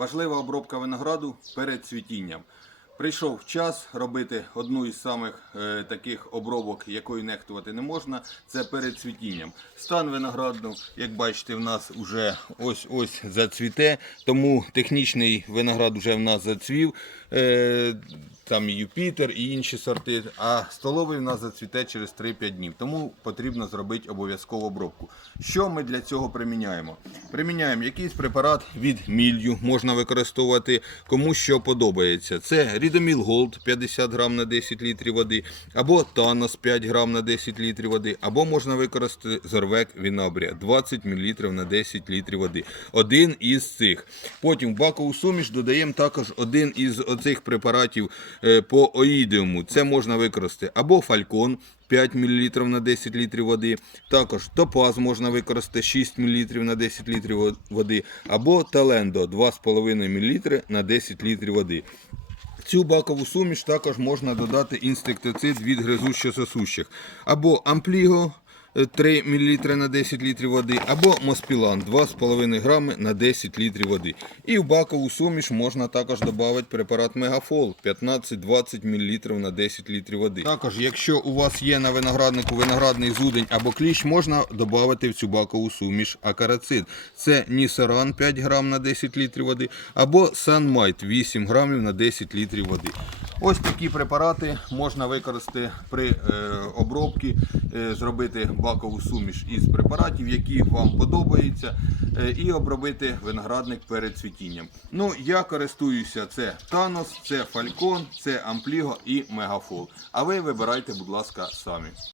Важлива обробка винограду перед цвітінням. Прийшов час робити одну із самих е, таких обробок, якою нехтувати не можна. Це перед цвітінням. Стан винограду, як бачите, в нас вже ось ось зацвіте. Тому технічний виноград вже в нас зацвів. Е, там і Юпітер і інші сорти. А столовий в нас зацвіте через 3-5 днів. Тому потрібно зробити обов'язкову обробку. Що ми для цього приміняємо? Приміняємо якийсь препарат від мілью, можна використовувати кому що подобається. Це Рідоміл Голд 50 грам на 10 літрів води, або Танос 5 грам на 10 літрів води, або можна використати Зорвек Вінабрія 20 мл на 10 літрів води. Один із цих. Потім в бакову суміш додаємо також один із оцих препаратів е, по оїдіуму. Це можна використати або фалькон. 5 мл на 10 літрів води. Також топаз можна використати 6 мл на 10 літрів води. Або талендо 2,5 мл на 10 літрів води. Цю бакову суміш також можна додати інсектицид від гризущо-сосущих. Або ампліго 3 мл на 10 літрів води, або моспілан 2,5 грами на 10 літрів води. І в бакову суміш можна також додати препарат Мегафол 15-20 мл на 10 літрів води. Також, якщо у вас є на винограднику виноградний зудень або кліщ, можна додати в цю бакову суміш акарацид. Це Нісеран 5 грам на 10 літрів води, або Санмайт 8 грамів на 10 літрів води. Ось такі препарати можна використати при е, обробці, е, зробити бакову суміш із препаратів, які вам подобаються, е, і обробити виноградник перед цвітінням. Ну, я користуюся це Танос, це Фалькон, це Ампліго і Мегафол. А ви вибирайте, будь ласка, самі.